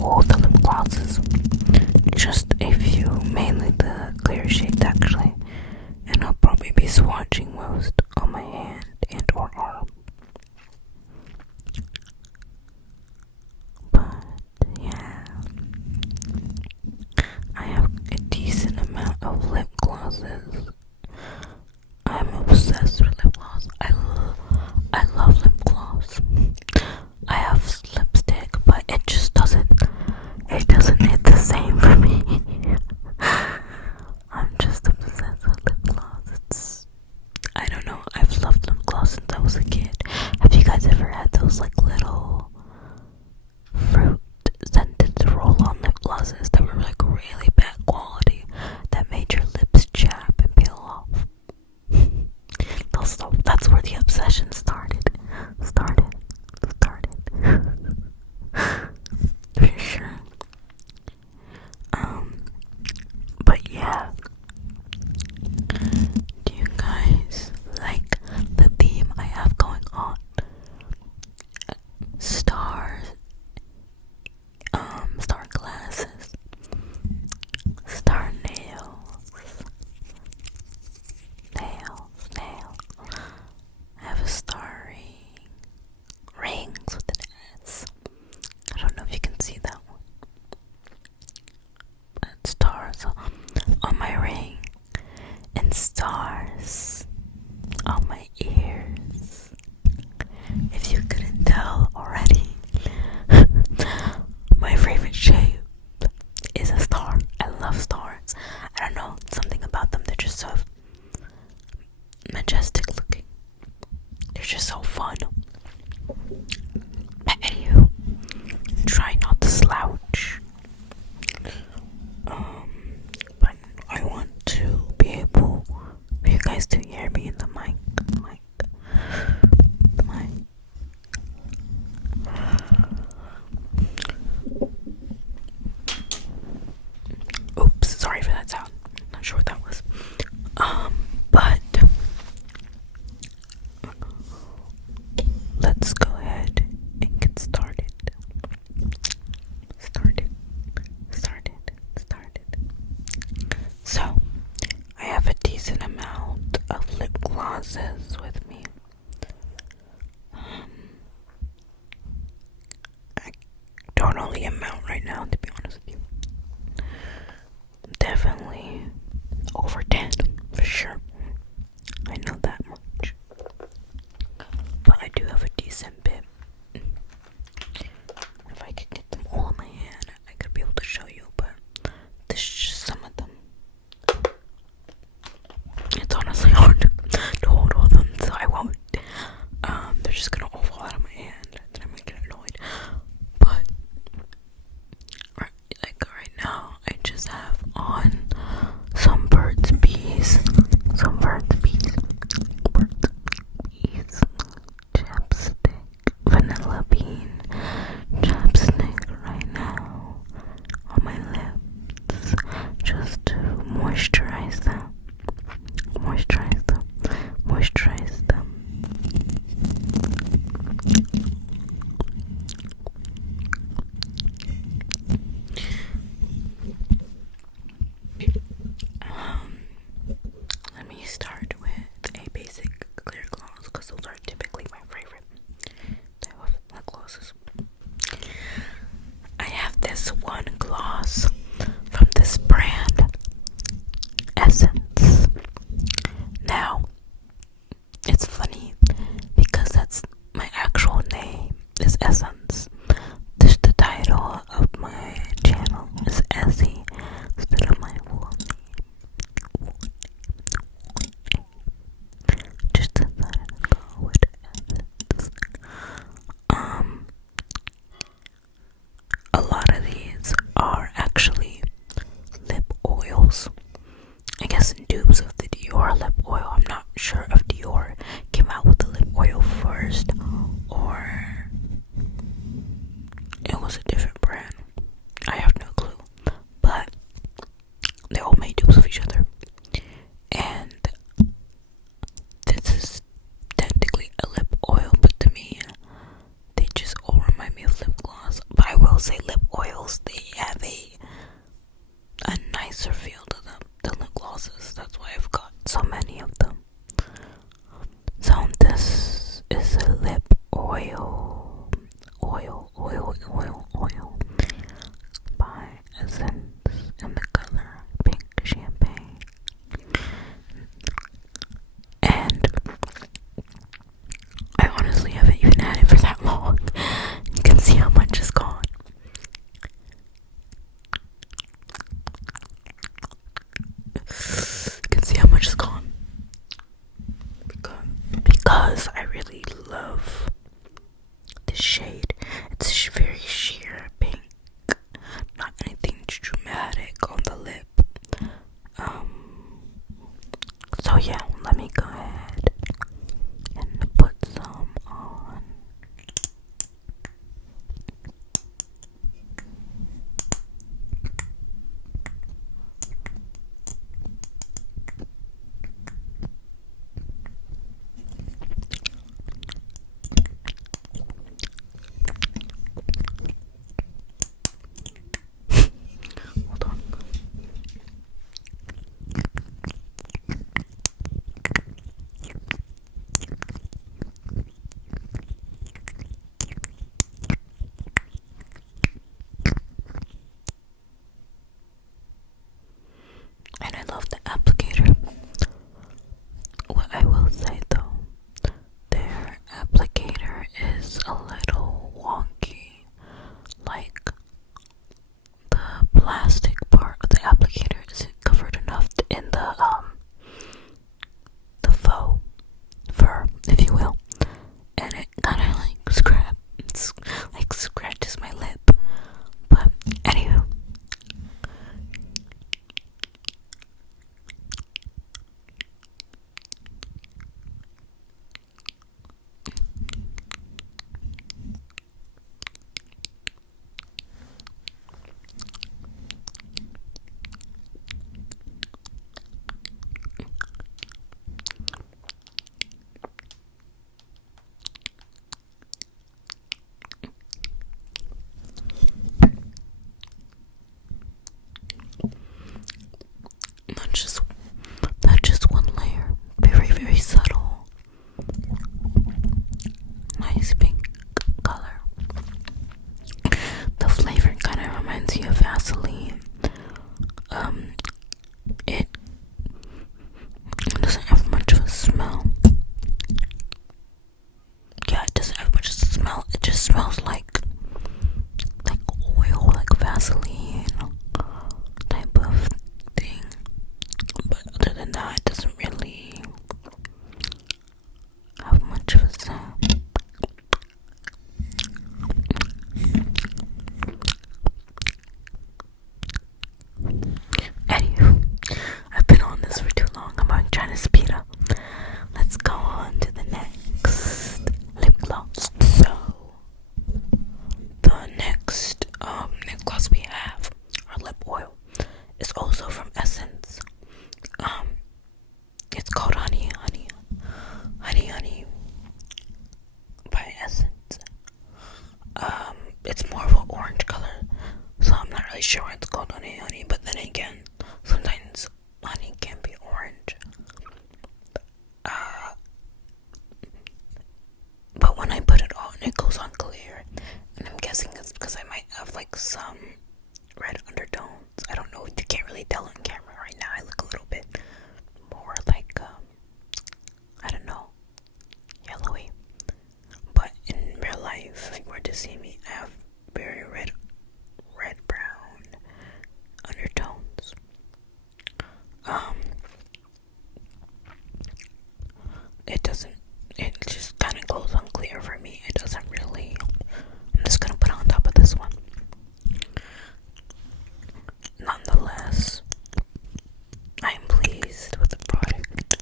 all the lip glosses. Just a few, mainly the clear shades actually. And I'll probably be swatching most on my hand and or arm. But yeah, I have a decent amount of lip glosses. I'm obsessed with lip gloss. I love lip gloss. I have lipstick, but it just doesn't hit the same for me. I'm just obsessed with lip gloss. I don't know, I've loved lip gloss since I was a kid. Have you guys ever had those like little fruit scented roll-on lip glosses that were like really bad quality that made your lips chap and peel off? That's where the obsession started. For sure. But yeah. Do you guys like the theme I have going on? Stars, star glasses, star nails. I have a star ring. Rings with an S. I don't know if you can see that one. But stars on my ring. And stars on my ears. If you couldn't tell already, my favorite shape is a star. I love stars. I don't know, something about them, they're just so majestic looking. They're just so fun. But anywho, try not to slouch. But I want to be able for you guys to hear me in the mic. Oops, sorry for that sound. Not sure what that was. But let's go ahead and get started. So, I have a decent amount of lip glosses with me. I don't know the amount right now, to be honest with you. Definitely over 10, for sure. I know that much. But I do have a decent bit. If I could get them all in my hand, I could be able to show you, but this is just some of them. It's honestly hard to hold all of them, so I won't. They're just gonna all fall out of my hand, and I'm gonna get annoyed. But right now, I just have on some Burt's Bees, chapstick, vanilla bean chapstick right now on my lips, just to moisturize them. Let me start with a basic clear gloss, because those are typically my favorite type of lip glosses. I have this one gloss from this brand, Essence. Now, it's funny because that's my actual name is Essence. This the title of my channel is Essie instead of my full name. Just decided to go with Essence. A lot of these are actually lip oils. I guess in dupes of the Dior lip oil. I'm not sure if Dior came out with the lip oil first or it was a different brand. I have no clue. But they all made dupes of each other. And this is technically a lip oil, but to me, they just all remind me of lip gloss. But I will say lip oils, they have a nicer feel to them than lip glosses. That's why I've got so many of them. So this is a lip oil by Essence in the color Pink Champagne. And I honestly haven't even had it for that long. You can see how much is gone. Because I really love this shade. It's very sheer pink, not anything too dramatic on the lip. So yeah, let me go ahead and put some on. Hold on. And I love the applicator. What I will say though, their applicator is a little wonky. Like, the plastic part of the applicator isn't covered enough in the faux fur, if you will, and it kind of like scratches my lip. But anywho, not just one layer. Very, very subtle. Nice pink color. The flavor kind of reminds me of Vaseline. It doesn't have much of a smell. Yeah, it doesn't have much of a smell. It just smells like oil, like Vaseline type of thing. But other than that, it doesn't really have much of a sound. Anywho, I've been on this for too long. I'm trying to speed up. Let's go on to the next lip gloss. So, the next lip gloss we have, or lip oil, is also from Essence. It's called Honey by Essence. It's more of an orange color, so I'm not really sure why it's called Honey, but then again, sometimes honey can be orange. But when I put it on, it goes on clear, and I'm guessing it's because I might have like some red undertones. I don't know, you can't really tell on camera right now. I look a little bit more like I don't know, yellowy. But in real life, if you were to see me, I have very red brown undertones. It just kind of goes unclear for me. It doesn't really. I'm just gonna put it on top of this one. Nonetheless, I'm pleased with the product.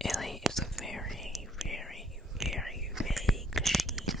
It is a very, very, very, very good sheen.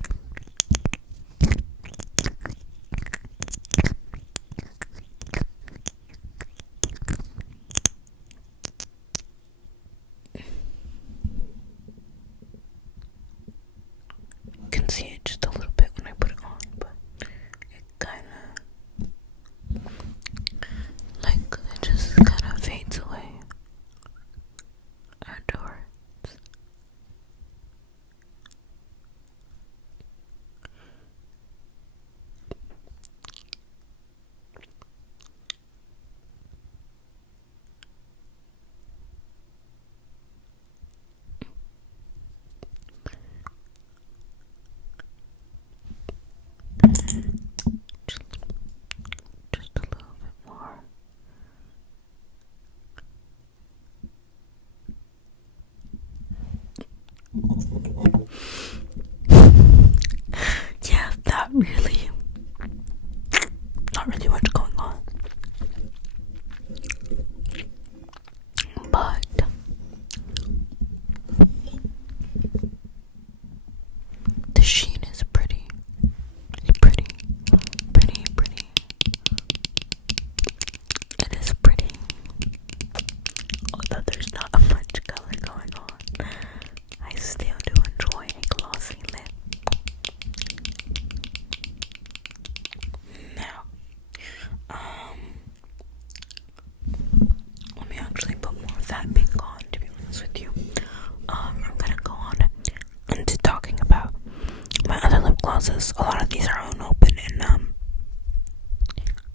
glosses. A lot of these are unopened, and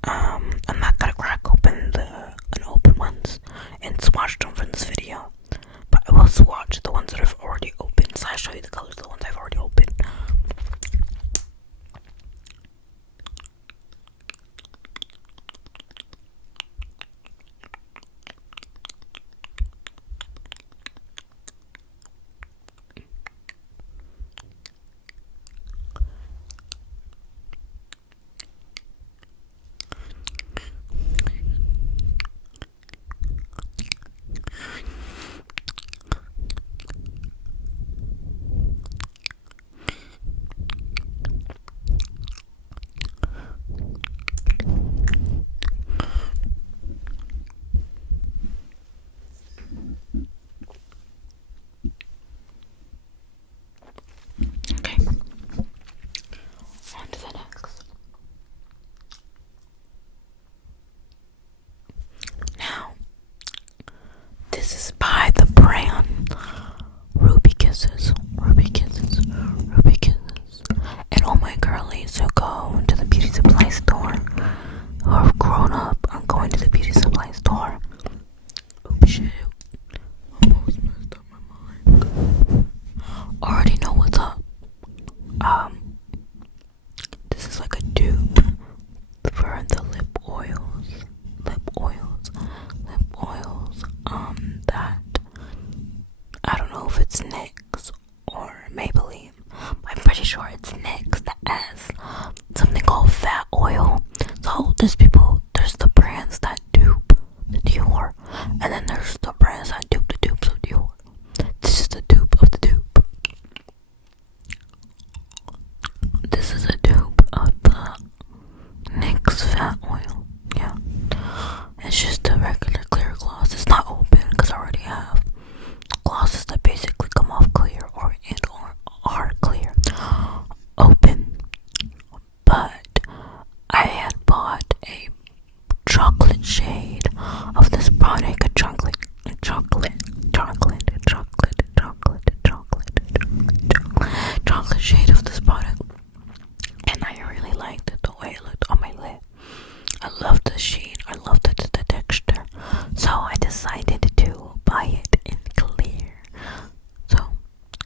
I'm not gonna crack open the unopened ones and swatch them for this video, but I will swatch the ones that I've already opened, so I'll show you the colors of the ones I've already opened. This is by the brand Ruby Kisses. And all my girlies who go to the beauty supply store, who have grown up on going to the beauty supply store. Oh shit. Almost messed up my mind. Already know what's up. This is like a dupe for the lip oils. That I don't know if it's NYX or Maybelline. I'm pretty sure it's NYX that has something called fat oil. So there's the brands that dupe the Dior, and then there's the brands that dupe the dupes of Dior. This is the dupe of the dupe. This is a dupe of the NYX fat oil. Yeah. It's just a regular clear gloss. It's not open because I already have glosses that basically come off clear or are clear open. But I had bought a chocolate shade of this product, a chocolate shade of this product, and I really liked it the way it looked on my lip. I loved the sheen, I loved the texture, so I decided to buy it in clear. So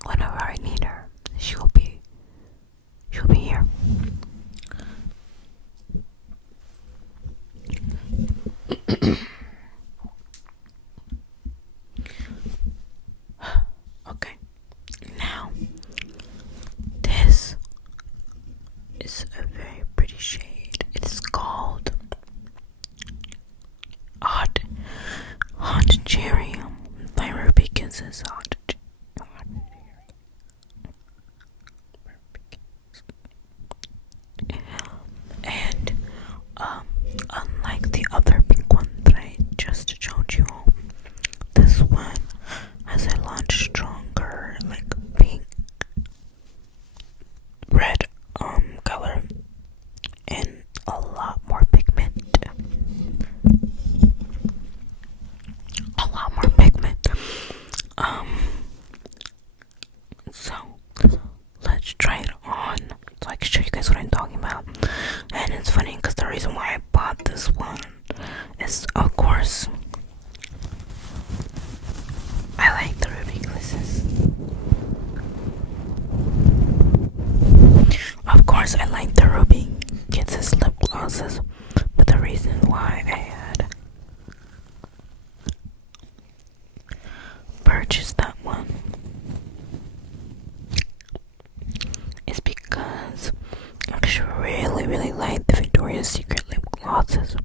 whenever I need her, she'll be here. Okay, now this is a very pretty shade. It's called Hot Cherry by Ruby Kisses. And unlike the other pink one that I just showed you, this one has a lot stronger, like pink, red color, and a lot more pigment. So let's try it on so I can show you guys what I'm talking about. And it's funny because the reason why I bought this one is, of course, I like the Ruby Kisses. Of course, I like the Ruby Kisses lip glosses, but the reason why I had purchased that one is because I actually really like the Victoria's Secret lip glosses,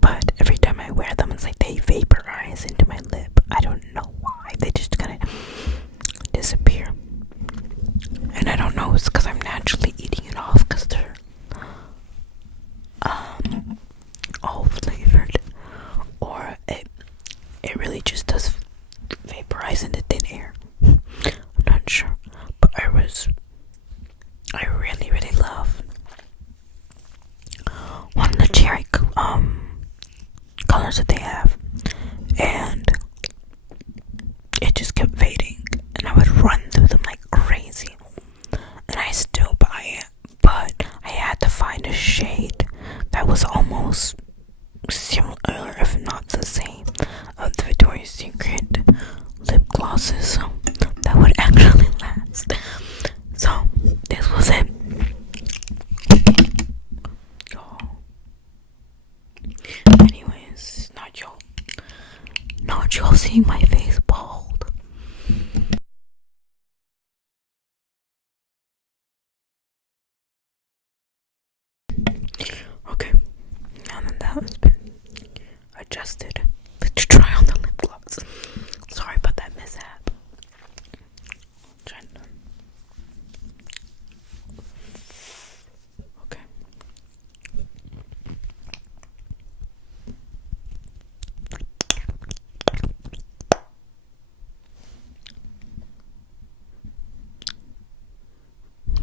but every time I wear them, it's like they vaporize into my lip. I don't know why. They just kind of disappear. And I don't know, it's because I'm naturally eating it off because they're adjusted to try on the lip gloss. Sorry about that mishap. Okay.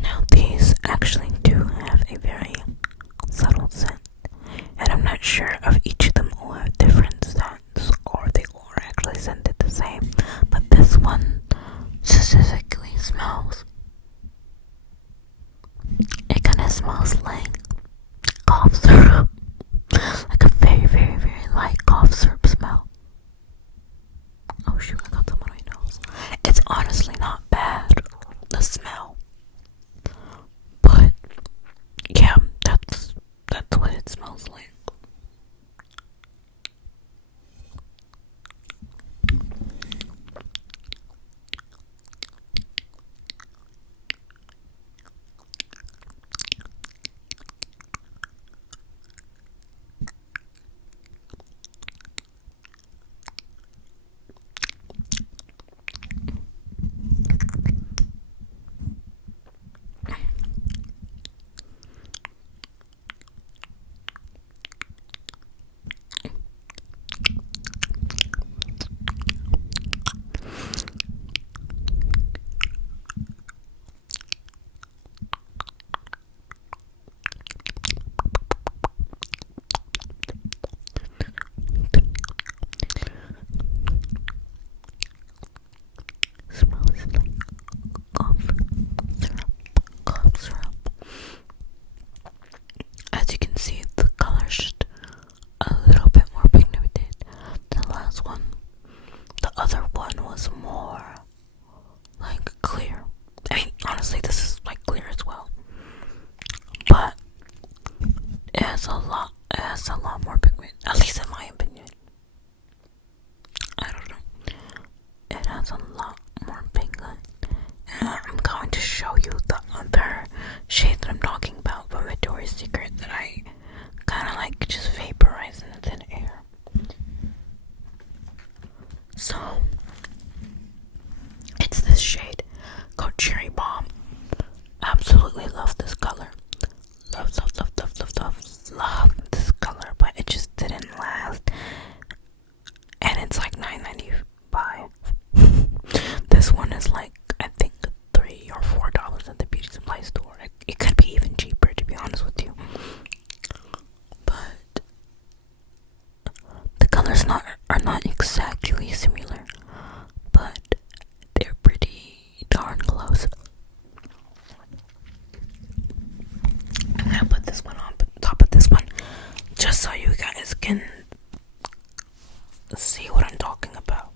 Now these actually do have a very subtle scent, and I'm not sure if each of them all have different scents or they all actually scented the same, but this one specifically smells, it kind of smells like cough syrup, like a very, very, very light cough syrup smell. Oh shoot, I got some on my nose. It's honestly not bad, the smell, but yeah, that's what it smells like. Smells like cough syrup. As you can see, the color's just a little bit more pigmented than the last one. The other one was more like clear. I mean, honestly, this is like clear as well, but it has a lot more pigment, at least in my opinion. I don't know. It has a lot more pigment. And I'm going to show you the other shade that I'm talking about from Victoria's Secret that I kind of like just vaporize in the thin air. So, it's this shade called Cherry Bomb. Absolutely love this color. Love this color, but it just didn't last. And it's like $9.95. This one is like, I think, $3 or $4 at the beauty supply store. It could be even cheaper, to be honest with you. But the colors are not exactly similar, but they're pretty darn close. I'm gonna put this one on top of this one, just so you guys can see what I'm talking about.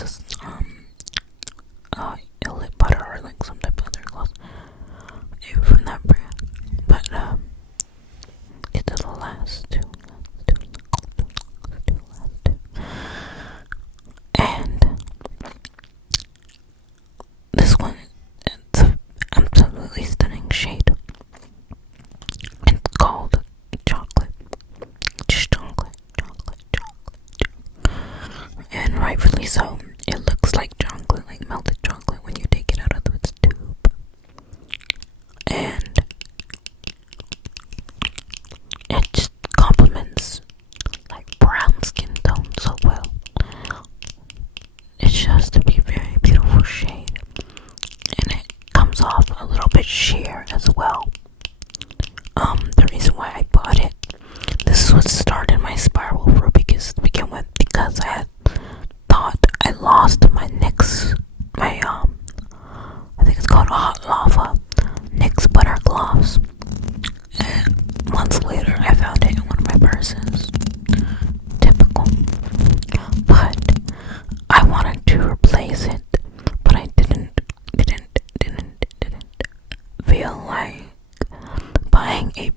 this is lip butter or like some type of other gloss from that brand. But these are the last two. And this one, it's an absolutely stunning shade. It's called chocolate. Just chocolate. And rightfully so. It looks like chocolate, like melted chocolate when you take it out of its tube. And it just complements like brown skin tone so well. It shows to be a very beautiful shade. And it comes off a little bit sheer as well. The reason why I bought it, this is what started my spiral to begin with, because I had thought I lost my I think it's called Hot Lava NYX Butter Gloss. And months later, I found it in one of my purses. Typical. But I wanted to replace it, but I didn't feel like buying a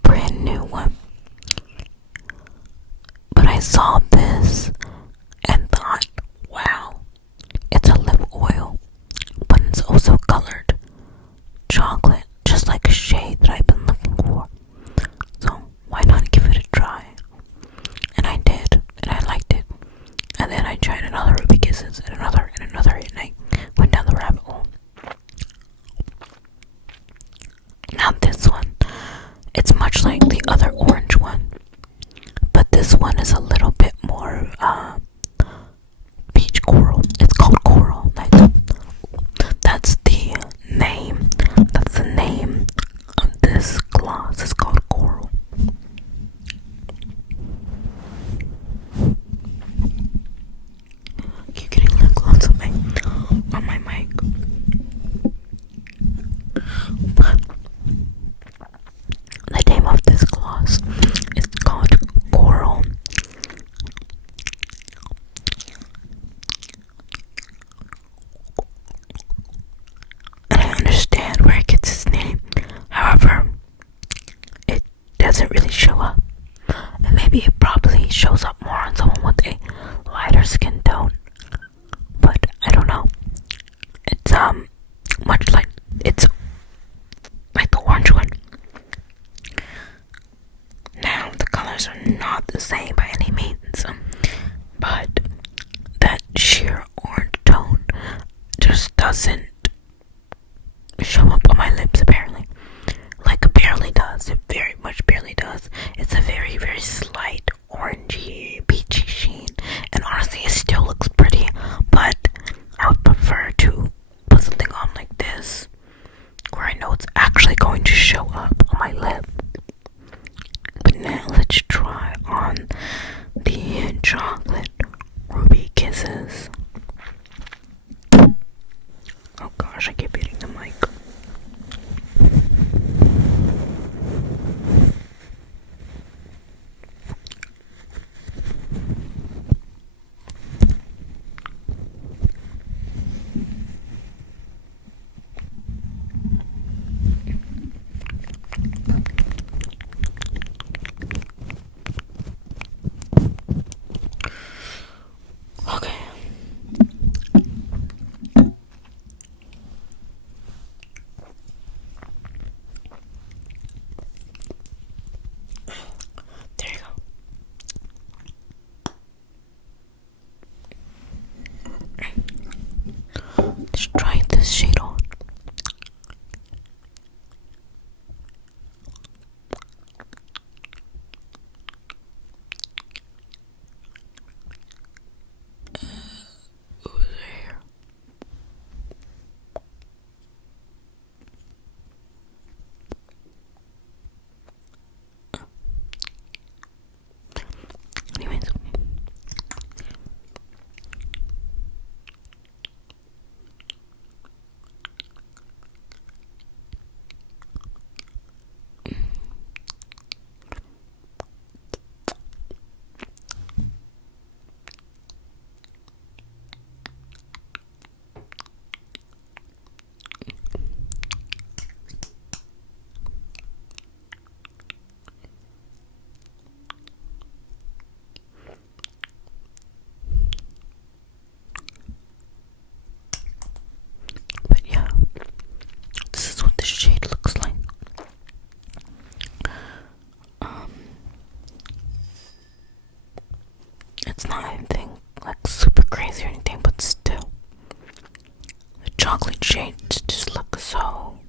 chocolate shades just look so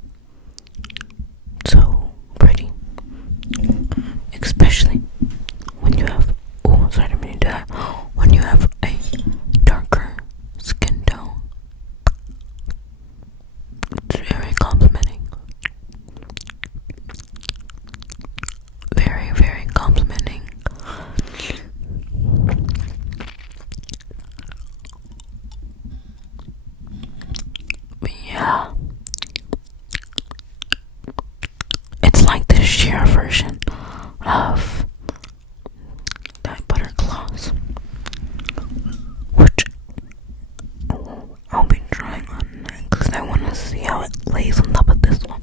pretty, especially when you have, oh sorry, I didn't mean to do that, when you have a darker skin tone. It's very complimenting. Very, very complimenting. But yeah, it's like the sheer version of that butter gloss, which I'll be trying on next because I want to see how it lays on top of this one.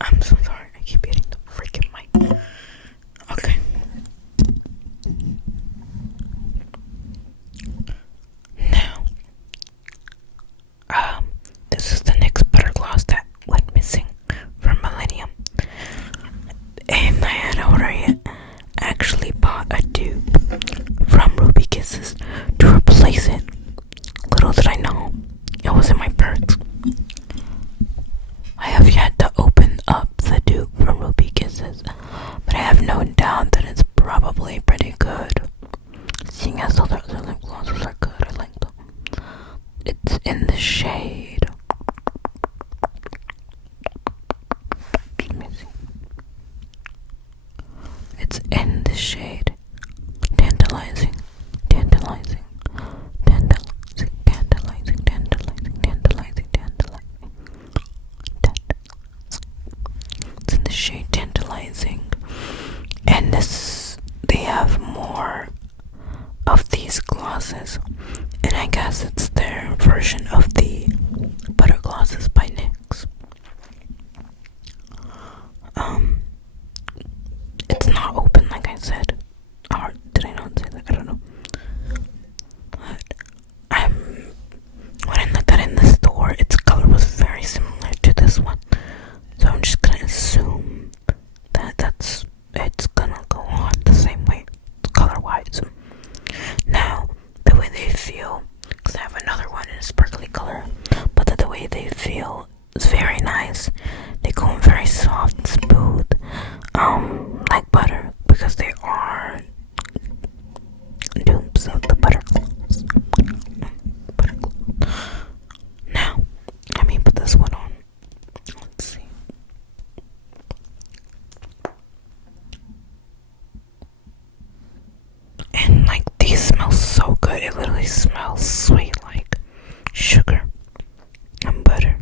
I'm so sorry, I keep hitting the freaking mic. Okay. Now, this is the next butter gloss that went missing from Millennium. And I had already actually bought a dupe from Ruby Kisses to replace it. Little did I know, it was in my purse. I have yet to open up the dupe from Ruby Kisses, but I have no doubt that it's probably pretty good. Seeing as other lip glosses are good, I like them. It's in the shade. Let me see. It's in the shade Tantalizing, Tantalizing, Tantalizing, Tantalizing, Tantalizing, Tantalizing, Tantalizing. It's in the shade Tantalizing. And they have more of these glosses. And I guess it's their version of the butter glosses by NYX. It's not open like I said. Or did I not say that? I don't know. But when I looked at it in the store, its color was very similar to this one. So I'm just gonna assume that it's gonna go on the same way, color-wise. Now, the way they feel, because I have another one in a sparkly color, but the way they feel is very nice. They go in very soft and smooth, like butter, because they are dupes of the butter gloss. Now, let me put this one on. Let's see. And like these smell so good. It literally smells sweet, like sugar and butter.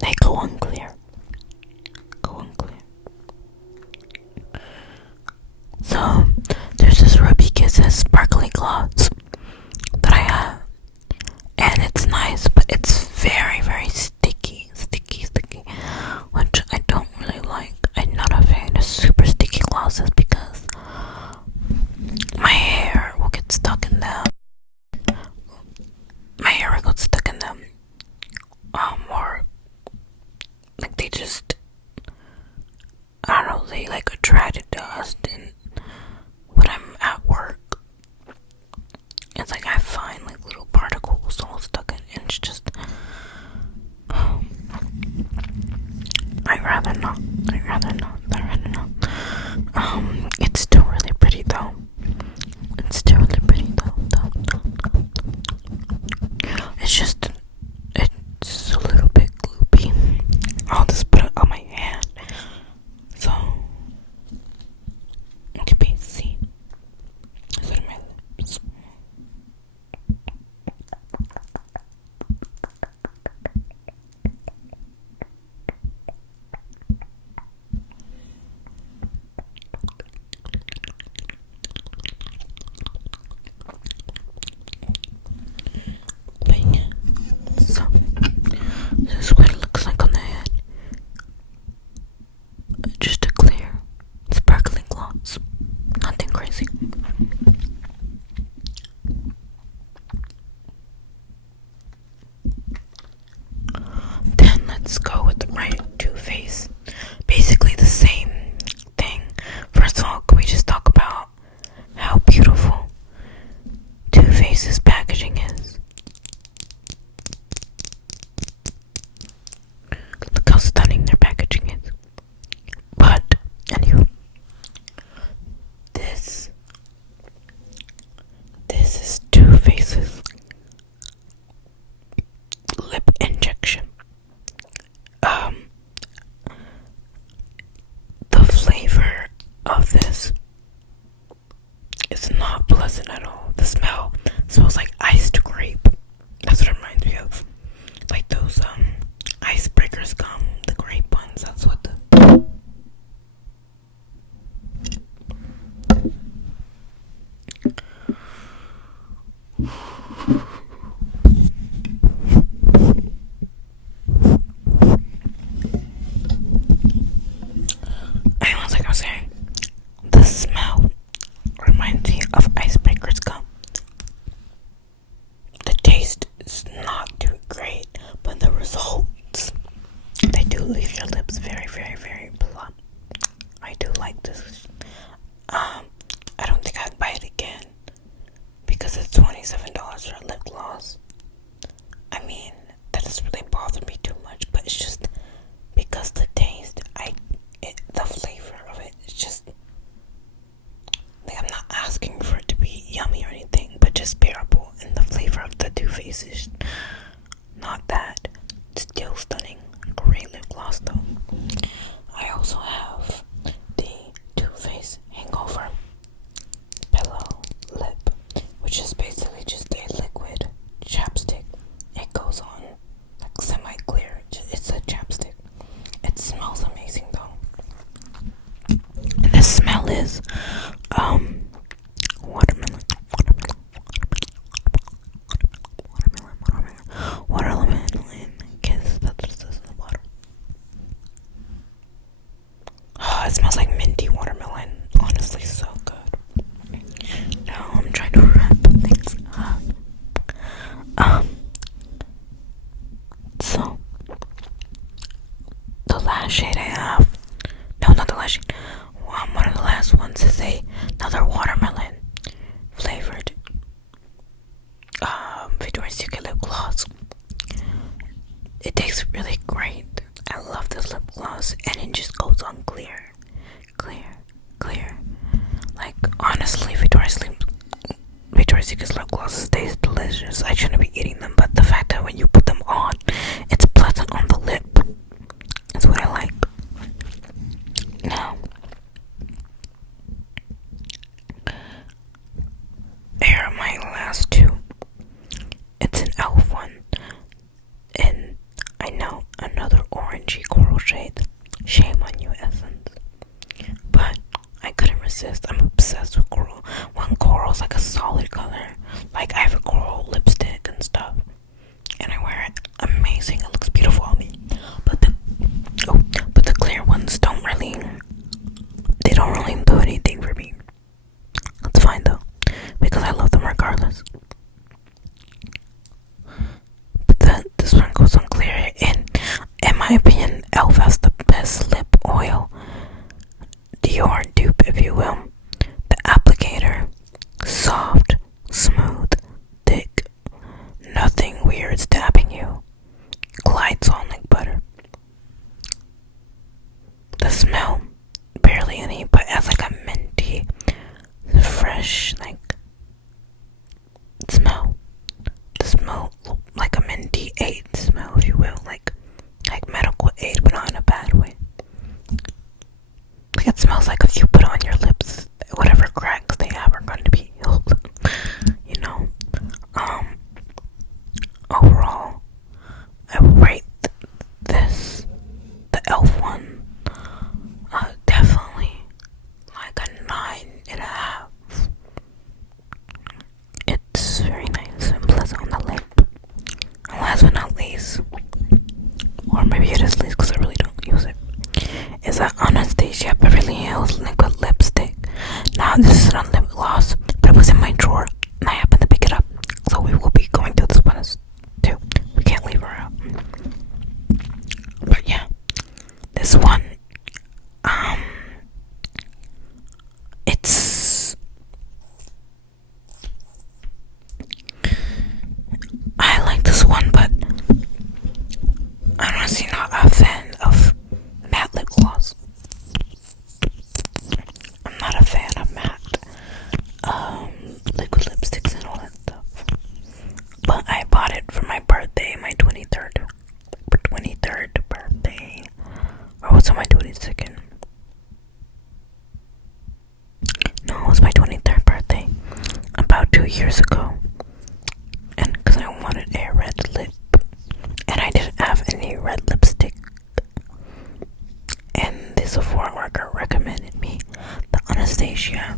They go on clear. So there's this Ruby Kisses sparkly gloss that I have, and it's nice, but it's very, very sticky, which I don't really like. I'm not a fan of super sticky glosses because my hair will get stuck in them. Or like they just, I don't know, they like attracted dust, and when I'm at work, it's like I find like little particles all stuck in, and it's just, I'd rather not. It's still really pretty though. It's a little bit gloopy. I'll just put it on my hand so it can be seen. Is it my lips? But yeah, so this is what it looks like on the head. Just a clear, sparkling gloss. Nothing crazy. Then let's go with my Too Faced. Basically the same thing. First of all, can we just talk about how beautiful Too Faced's packaging is? Look how stunning their packaging is. But anyway, this is Too Faced's lip injection. The flavor of this is not pleasant at all. The smell smells like iced grape. That's what it reminds me of. Like those icebreakers gum, the grape ones. That's what the like I was saying, the smell reminds me of icebreakers gum. The taste is not too great, but the results, they do leave your lips very, very, very plump. I do like this. I don't think I'd buy it again because it's $27 for a lip gloss. I mean, that doesn't really bother me too much, but it's just because the taste, the flavor of it, it's just like I'm not asking for it to be yummy or anything, but just bearable. And the flavor of the Too Faced is not that. Still stunning. Great lip gloss though. I also have the Too Faced Hangover Pillow Lip, which is basically just a liquid chapstick. It goes on like semi-clear. It's a chapstick. It smells amazing though. And the smell is watermelon kiss. That's what it says at the bottom. Oh, it smells like minty watermelon. Honestly, so good. Now I'm trying to wrap things up. So the last shade I have, no, not the last shade. One of the last ones is another watermelon flavored Victoria's Secret lip gloss. It tastes really great. I love this lip gloss, and it just goes on clear. Like honestly, Victoria's Secret lip glosses taste delicious. I shouldn't be eating them, but the fact that when you put them on, it's pleasant on the lip is what I like. Now, here are my last two. It's an e.l.f. one, and I know another red lipstick. And this Sephora worker recommended me the Anastasia